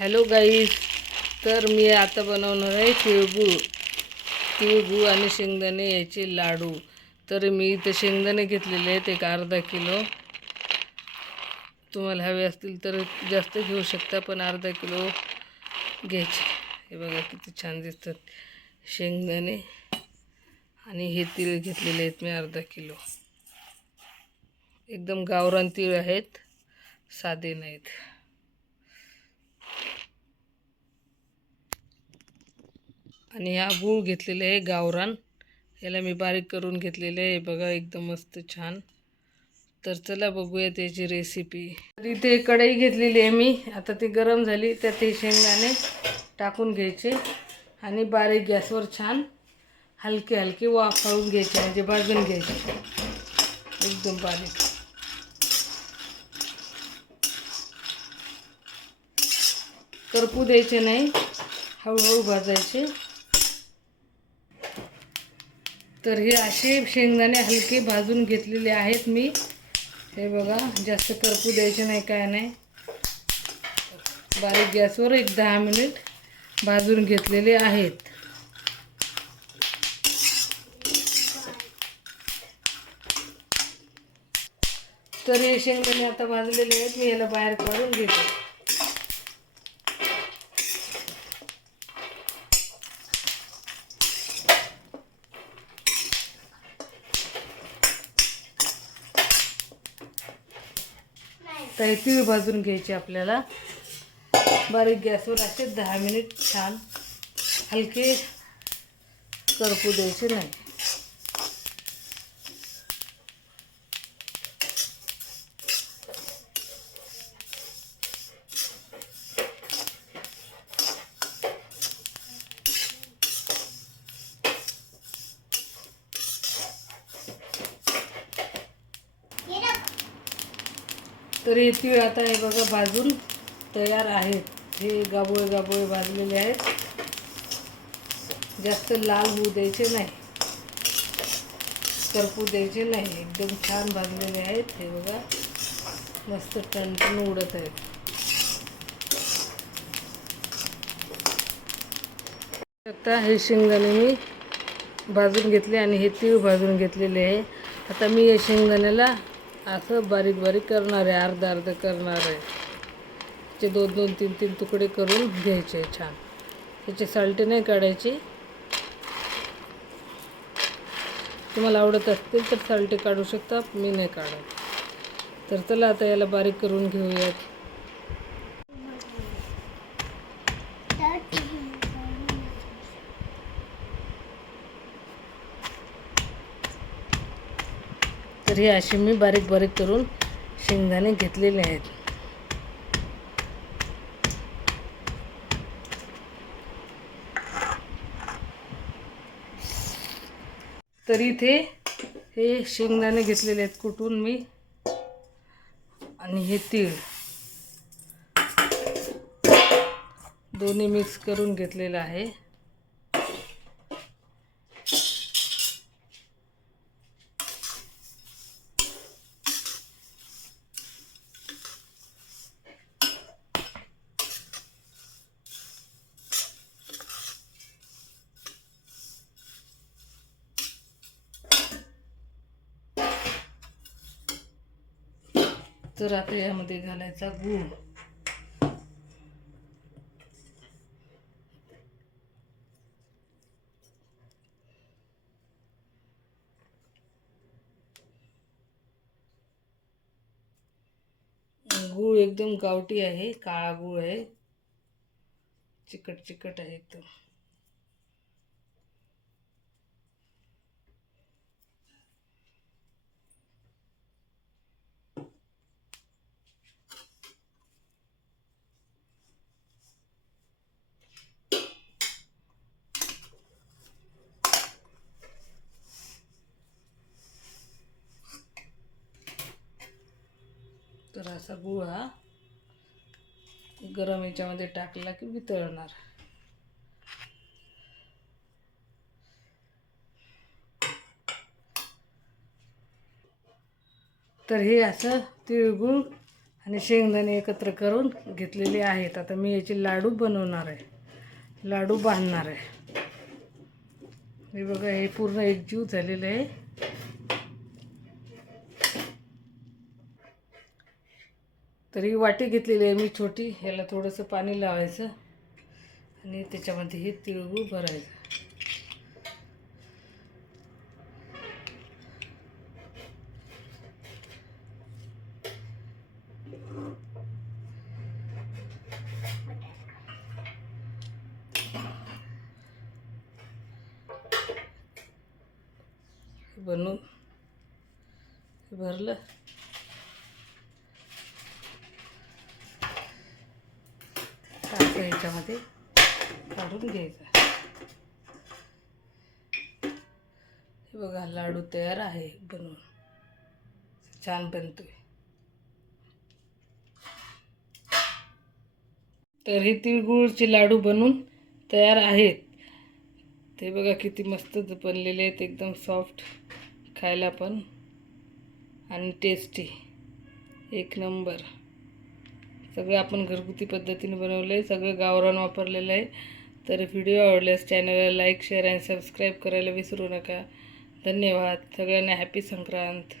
Hello गाईस तर मी आता बनवणार आहे तिळगूळ. तिळगूळ आणि शेंगदाणे याचे लाडू. तर मी इथं शेंगदाणे घेतलेले आहेत एक अर्धा किलो. तुम्हाला हवे असतील तर जास्त घेऊ शकता पण अर्धा किलो घ्यायचे. हे बघा किती छान दिसतात शेंगदाणे. आणि हे तीळ घेतलेले आहेत मी अर्धा किलो. एकदम गावरान तीळ आहेत साधे नाहीत. आणि हा गूळ घेतलेला आहे गावरान. याला मी बारीक करून घेतलेले आहे. बघा एकदम मस्त छान. तर चला बघूया त्याची रेसिपी तर इथे कढई घेतलेली आहे मी. आता ती गरम झाली. त्यात हे शेंगदाणे टाकून घ्यायचे. आणि बारीक गॅसवर छान हलके हलके वाफाळून घ्यायचे म्हणजे भाजून घ्यायचे. एकदम बारीक. करपू द्यायचे नाही. हळूहळू भाजायचे. तर हे असे शेंगदाणे हलके भाजून घेतलेले आहेत मी. हे बघा जास्त करपू द्यायचे नाही काय नाही. बारीक गॅसवर एक दहा मिनिट भाजून घेतलेले आहेत. तर हे शेंगदाणे आता भाजलेले आहेत मी याला बाहेर काढून घेते. तर हे तीळ भाजून घ्यायची आपल्याला. बारीक गॅसवर असे दहा मिनिट छान हलके करपू द्यायचे नाही. तर हे तीळ आता हे बघा भाजून तयार आहेत हे गाबोळे गाबोळे भाजलेले आहेत. जास्त लाल होऊ द्यायचे नाही. करपू द्यायचे नाही. एकदम छान भाजलेले आहेत. हे बघा. मस्त टणटण उडत आहेत. आता हे शेंगदाणे मी भाजून घेतले आणि हे तीळ भाजून घेतलेले आहे. आता मी या शेंगदाण्याला असं बारीक बारीक करणार आहे अर्धा अर्ध करणार. आहे ते दोन दोन तीन तीन तुकडे करून घ्यायचे छान. त्याची सालटे नाही काढायची. तुम्हाला आवडत असतील तर सल्टी काढू शकता मी नाही काढत. तर चला आता याला बारीक करून घेऊयात तर हे असे मी बारीक बारीक करून शेंगदाणे घेतलेले आहेत. तर इथे हे शेंगदाणे घेतलेले आहेत कुटून मी? आणि हे तीळ. दोन्ही मिक्स करून घेतलेलं आहे. तर आता यामध्ये घालायचा गूळ. गूळ एकदम गावठी आहे काळा गूळ आहे. चिकट चिकट आहे एकदम. तर असा गुळ हा गरम याच्यामध्ये टाकला की वितळणार. तर हे असं तिळगुळ आणि शेंगदाणे एकत्र करून घेतलेले आहेत. आता मी याचे लाडू बनवणार आहे. लाडू बांधणार आहे. हे बघा हे पूर्ण एकजीव झालेलं आहे. तरी वाटी घेतलेली आहे मी छोटी ह्याला थोडंसं पाणी लावायचं आणि त्याच्यामध्ये हे तिळगूळ भरायचं. हे बनवून हे भरलं. असं ह्याच्यामध्ये काढून घ्यायचं. हे बघा लाडू तयार आहे बनवून. छान बनतोय. तर हे तिळगुळचे लाडू बनून तयार आहेत. ते बघा किती मस्त बनलेले आहेत एकदम सॉफ्ट खायला पण. आणि टेस्टी एक नंबर सगळं आपण घरगुती पद्धतीने बनवलं आहे सगळं गावरान वापरलेलं आहे. तर व्हिडिओ आवडल्यास चॅनलला लाईक शेअर आणि सबस्क्राईब करायला विसरू नका. धन्यवाद. सगळ्यांना हॅपी संक्रांत.